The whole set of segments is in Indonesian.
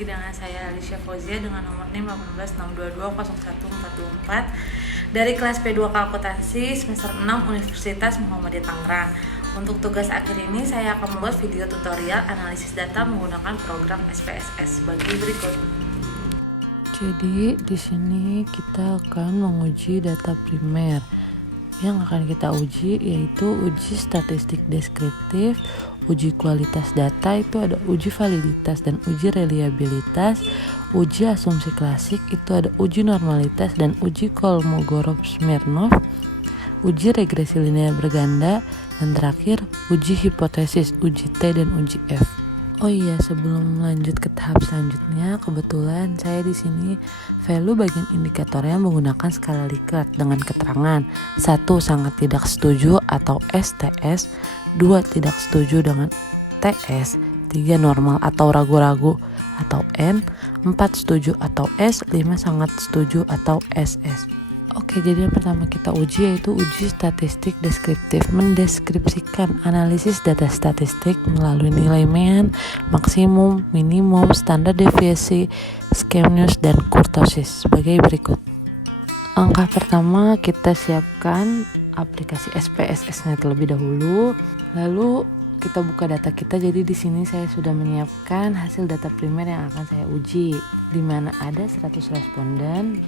lagi dengan saya Alicia Fauzia dengan nomor NIM 186220144 dari kelas P2 Akuntansi semester 6 Universitas Muhammadiyah Tangerang. Untuk tugas akhir ini saya akan membuat video tutorial analisis data menggunakan program SPSS sebagai berikut. Jadi di sini kita akan menguji data primer. Yang akan kita uji yaitu uji statistik deskriptif, uji kualitas data itu ada uji validitas dan uji reliabilitas, uji asumsi klasik itu ada uji normalitas dan uji Kolmogorov-Smirnov, uji regresi linear berganda, dan terakhir uji hipotesis, uji T dan uji F. Oh iya, sebelum lanjut ke tahap selanjutnya, kebetulan saya di sini value bagian indikatornya menggunakan skala Likert dengan keterangan 1. Sangat tidak setuju atau STS, 2. Tidak setuju dengan TS, 3. Normal atau ragu-ragu atau N, 4. Setuju atau S, 5. Sangat setuju atau SS. Oke, jadi yang pertama kita uji yaitu uji statistik deskriptif, mendeskripsikan analisis data statistik melalui nilai mean, maksimum, minimum, standar deviasi, skewness, dan kurtosis sebagai berikut. Langkah pertama kita siapkan aplikasi SPSS-nya terlebih dahulu, lalu kita buka data kita. Jadi di sini saya sudah menyiapkan hasil data primer yang akan saya uji, di mana ada 100 responden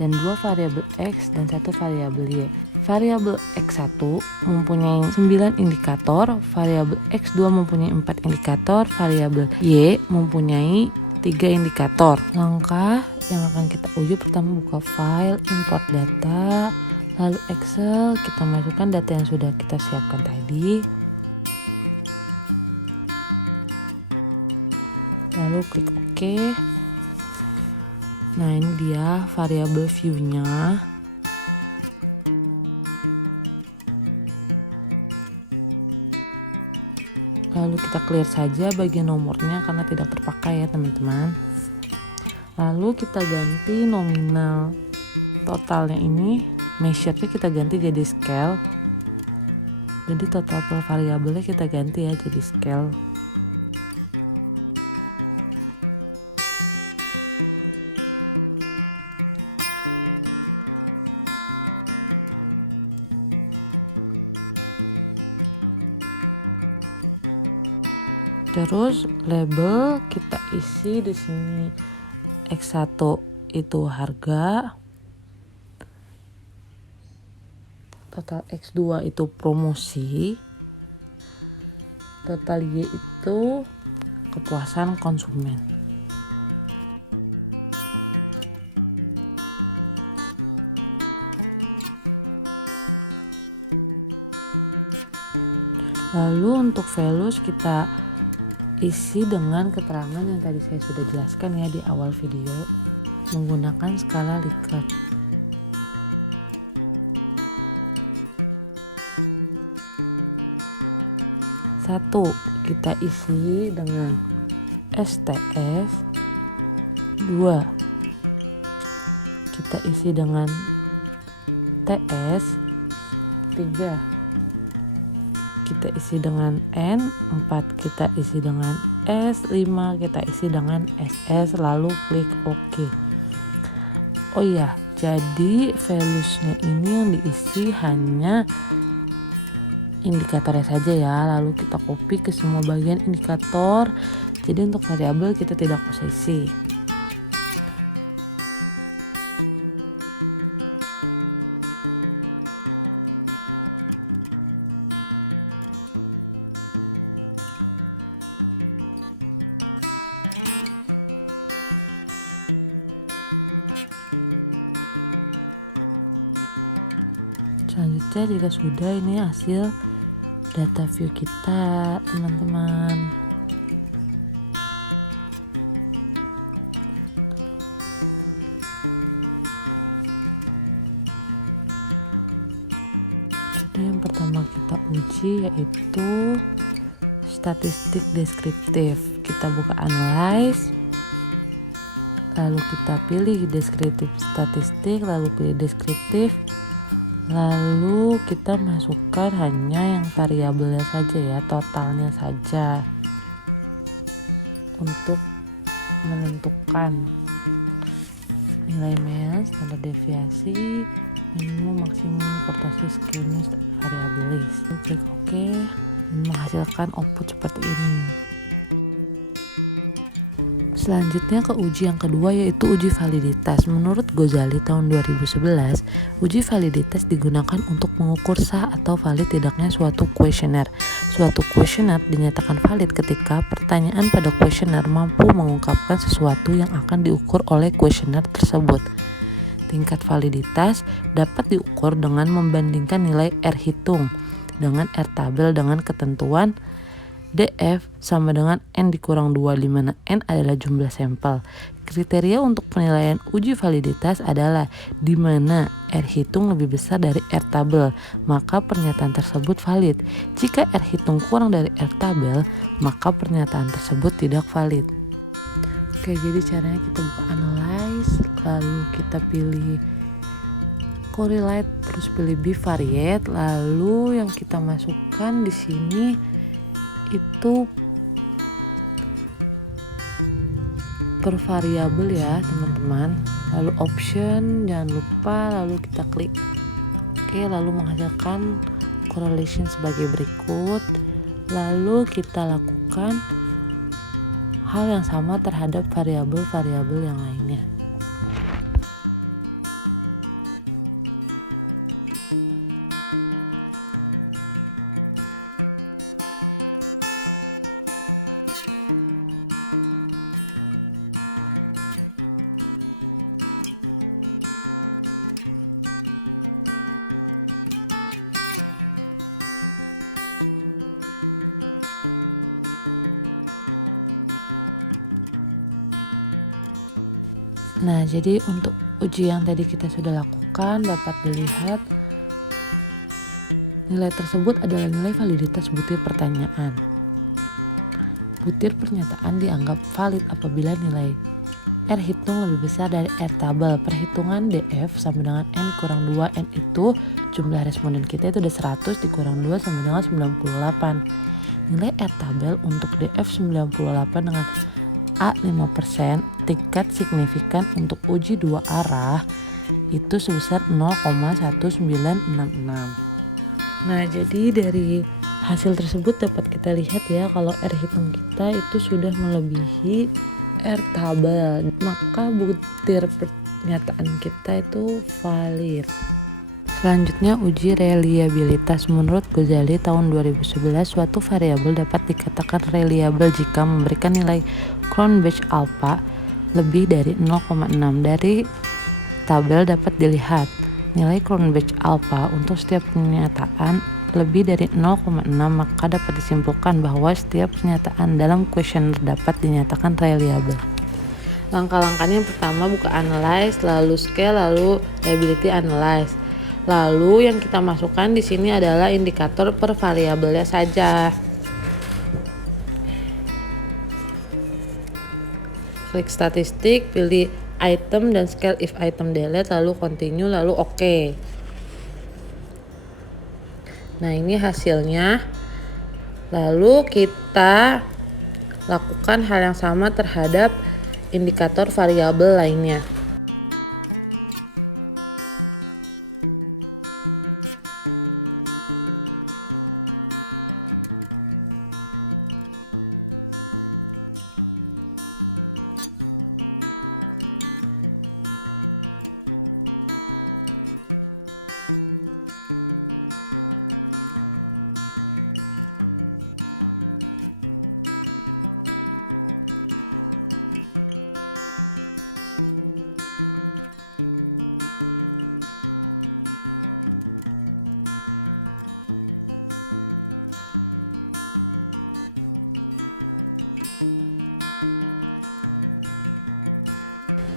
dan 2 variabel X dan 1 variabel Y. Variabel X1 mempunyai 9 indikator, variabel X2 mempunyai 4 indikator, variabel Y mempunyai 3 indikator. Langkah yang akan kita uji pertama buka file, import data, lalu Excel, kita masukkan data yang sudah kita siapkan tadi. Lalu klik OK. Nah, ini dia variabel view-nya. Lalu kita clear saja bagian nomornya karena tidak terpakai ya teman-teman. Lalu kita ganti nominal totalnya ini, measure-nya kita ganti jadi scale. Jadi total per variabelnya kita ganti ya jadi scale. Terus label kita isi di sini. X1 itu harga, total X2 itu promosi, total Y itu kepuasan konsumen. Lalu untuk values kita isi dengan keterangan yang tadi saya sudah jelaskan ya di awal video menggunakan skala Likert. Satu, kita isi dengan STS. 2, kita isi dengan TS. 3, kita isi dengan N. 4, kita isi dengan S. 5, kita isi dengan SS. Lalu klik OK. Oh iya, jadi values-nya ini yang diisi hanya indikatornya saja ya. Lalu kita copy ke semua bagian indikator. Jadi untuk variabel kita tidak usah isi. Selanjutnya jika sudah, ini hasil data view kita teman-teman. Jadi yang pertama kita uji yaitu statistik deskriptif. Kita buka analyze, lalu kita pilih deskriptif statistik, lalu pilih deskriptif. Lalu kita masukkan hanya yang variabelnya saja ya, totalnya saja untuk menentukan nilai MES, standar deviasi, minimum maksimum kurtosis skewness variabilis. Klik OK dan menghasilkan output seperti ini. Selanjutnya ke uji yang kedua, yaitu uji validitas. Menurut Ghazali tahun 2011, uji validitas digunakan untuk mengukur sah atau valid tidaknya suatu kuesioner. Suatu kuesioner dinyatakan valid ketika pertanyaan pada kuesioner mampu mengungkapkan sesuatu yang akan diukur oleh kuesioner tersebut. Tingkat validitas dapat diukur dengan membandingkan nilai R hitung dengan R tabel dengan ketentuan DF sama dengan N dikurang 2, di mana N adalah jumlah sampel. Kriteria untuk penilaian uji validitas adalah di mana R hitung lebih besar dari R tabel, maka pernyataan tersebut valid. Jika R hitung kurang dari R tabel, maka pernyataan tersebut tidak valid. Oke, jadi caranya kita buka analyze, lalu kita pilih correlate, terus pilih bivariate, lalu yang kita masukkan di sini itu per variabel ya teman-teman, lalu option jangan lupa, lalu kita klik OK, lalu menghasilkan correlation sebagai berikut. Lalu kita lakukan hal yang sama terhadap variabel-variabel yang lainnya. Nah, jadi untuk uji yang tadi kita sudah lakukan, dapat dilihat nilai tersebut adalah nilai validitas butir pertanyaan. Butir pernyataan dianggap valid apabila nilai R hitung lebih besar dari R tabel. Perhitungan DF sama dengan N kurang 2. N itu jumlah responden kita itu udah 100 dikurang 2 sama dengan 98. Nilai R tabel untuk DF 98 dengan A 5%, tingkat signifikan untuk uji dua arah itu sebesar 0,1966. Nah, jadi dari hasil tersebut dapat kita lihat ya, kalau R hitung kita itu sudah melebihi R tabel, maka butir pernyataan kita itu valid. Selanjutnya uji reliabilitas. Menurut Ghazali tahun 2011, suatu variabel dapat dikatakan reliable jika memberikan nilai Cronbach alpha lebih dari 0,6. Dari tabel dapat dilihat nilai Cronbach alpha untuk setiap pernyataan lebih dari 0,6, maka dapat disimpulkan bahwa setiap pernyataan dalam kuesioner dapat dinyatakan reliable. Langkah-langkahnya yang pertama buka analyze, lalu scale, lalu reliability analyze. Lalu yang kita masukkan di sini adalah indikator per variabelnya saja. Klik statistik, pilih item dan scale if item delete, lalu continue, lalu OK. Nah, ini hasilnya. Lalu kita lakukan hal yang sama terhadap indikator variabel lainnya.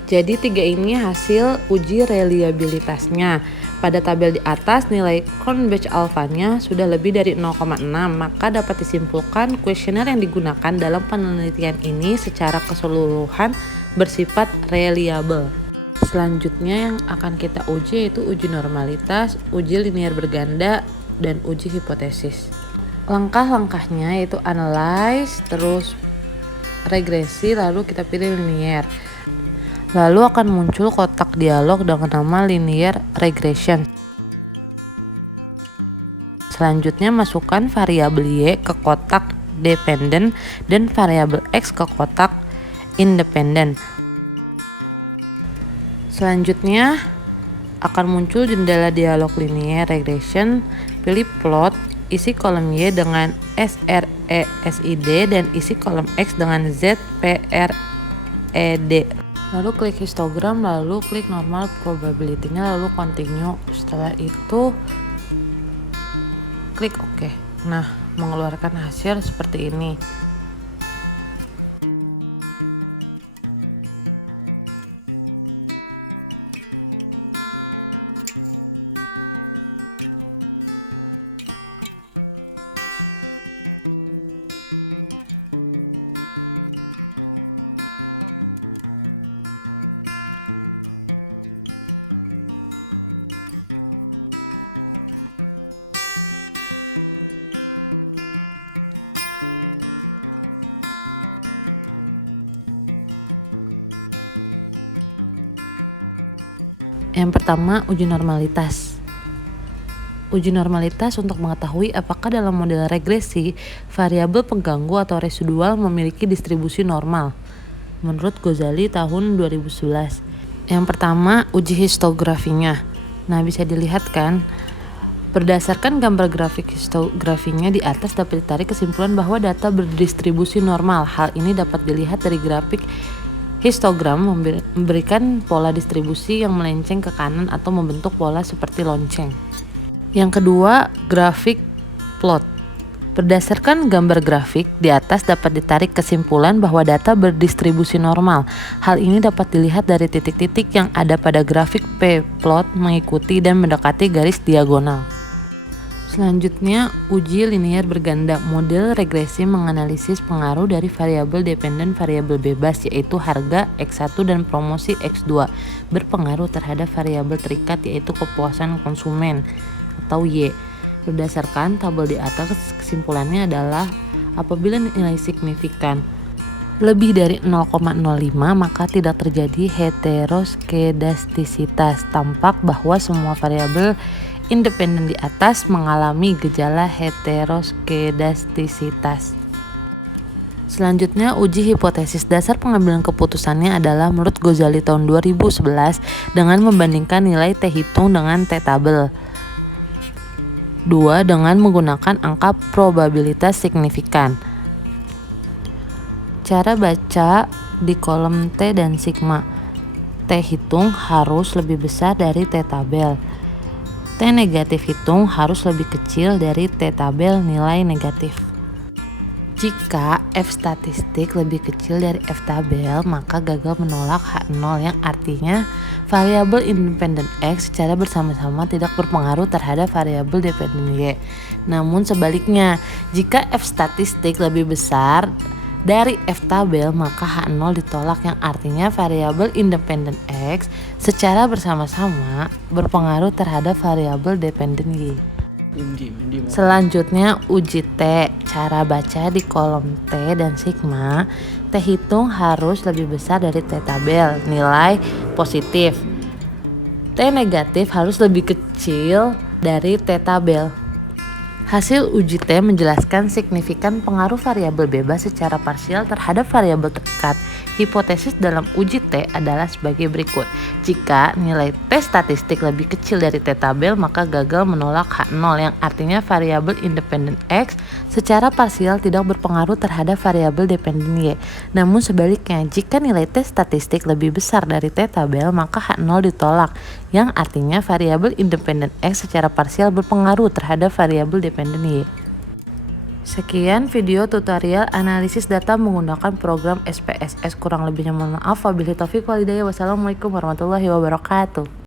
Jadi 3 ini hasil uji reliabilitasnya. Pada tabel di atas nilai Cronbach alpha-nya sudah lebih dari 0,6, maka dapat disimpulkan kuesioner yang digunakan dalam penelitian ini secara keseluruhan bersifat reliable. Selanjutnya yang akan kita uji yaitu uji normalitas, uji linear berganda, dan uji hipotesis. Langkah-langkahnya yaitu analyze, terus regresi, lalu kita pilih linear. Lalu akan muncul kotak dialog dengan nama linear regression. Selanjutnya masukkan variabel Y ke kotak dependent dan variabel X ke kotak independent. Selanjutnya akan muncul jendela dialog linear regression. Pilih plot, isi kolom Y dengan SRESID dan isi kolom X dengan ZPRED. Lalu klik histogram, lalu klik normal probability-nya, lalu continue. Setelah itu klik OK. Nah, mengeluarkan hasil seperti ini. Yang pertama, uji normalitas. Uji normalitas untuk mengetahui apakah dalam model regresi, variabel pengganggu atau residual memiliki distribusi normal. Menurut Ghazali tahun 2011. Yang pertama, uji histografinya. Nah, bisa dilihat kan, berdasarkan gambar grafik histografinya di atas dapat ditarik kesimpulan bahwa data berdistribusi normal. Hal ini dapat dilihat dari grafik histogram memberikan pola distribusi yang melenceng ke kanan atau membentuk pola seperti lonceng. Yang kedua, grafik plot. Berdasarkan gambar grafik di atas dapat ditarik kesimpulan bahwa data berdistribusi normal. Hal ini dapat dilihat dari titik-titik yang ada pada grafik p-plot mengikuti dan mendekati garis diagonal. Selanjutnya, uji linear berganda. Model regresi menganalisis pengaruh dari variabel dependen variabel bebas, yaitu harga X1 dan promosi X2 berpengaruh terhadap variabel terikat, yaitu kepuasan konsumen atau Y. Berdasarkan tabel di atas, kesimpulannya adalah apabila nilai signifikan lebih dari 0,05 maka tidak terjadi heteroskedastisitas. Tampak bahwa semua variabel independen di atas mengalami gejala heteroskedastisitas. Selanjutnya, uji hipotesis. Dasar pengambilan keputusannya adalah menurut Ghazali tahun 2011 dengan membandingkan nilai T hitung dengan T tabel. 2. Dengan menggunakan angka probabilitas signifikan. Cara baca di kolom T dan sigma. T hitung harus lebih besar dari T tabel. T negatif hitung harus lebih kecil dari T tabel nilai negatif. Jika F statistik lebih kecil dari F tabel, maka gagal menolak H0 yang artinya variabel independen X secara bersama-sama tidak berpengaruh terhadap variabel dependen Y. Namun sebaliknya, jika F statistik lebih besar dari F tabel, maka H0 ditolak yang artinya variabel independen X secara bersama-sama berpengaruh terhadap variabel dependen Y. Selanjutnya, uji T. Cara baca di kolom T dan sigma. T hitung harus lebih besar dari T tabel, nilai positif. T negatif harus lebih kecil dari T tabel. Hasil uji T menjelaskan signifikan pengaruh variabel bebas secara parsial terhadap variabel terikat. Hipotesis dalam uji T adalah sebagai berikut. Jika nilai T statistik lebih kecil dari T tabel, maka gagal menolak H0 yang artinya variabel independen X secara parsial tidak berpengaruh terhadap variabel dependen Y. Namun sebaliknya, jika nilai T statistik lebih besar dari T tabel, maka H0 ditolak yang artinya variabel independen X secara parsial berpengaruh terhadap variabel dependen Y. Sekian video tutorial analisis data menggunakan program SPSS. Kurang lebihnya mohon maaf. Wabillahi taufiq wal hidayah. Wassalamualaikum warahmatullahi wabarakatuh.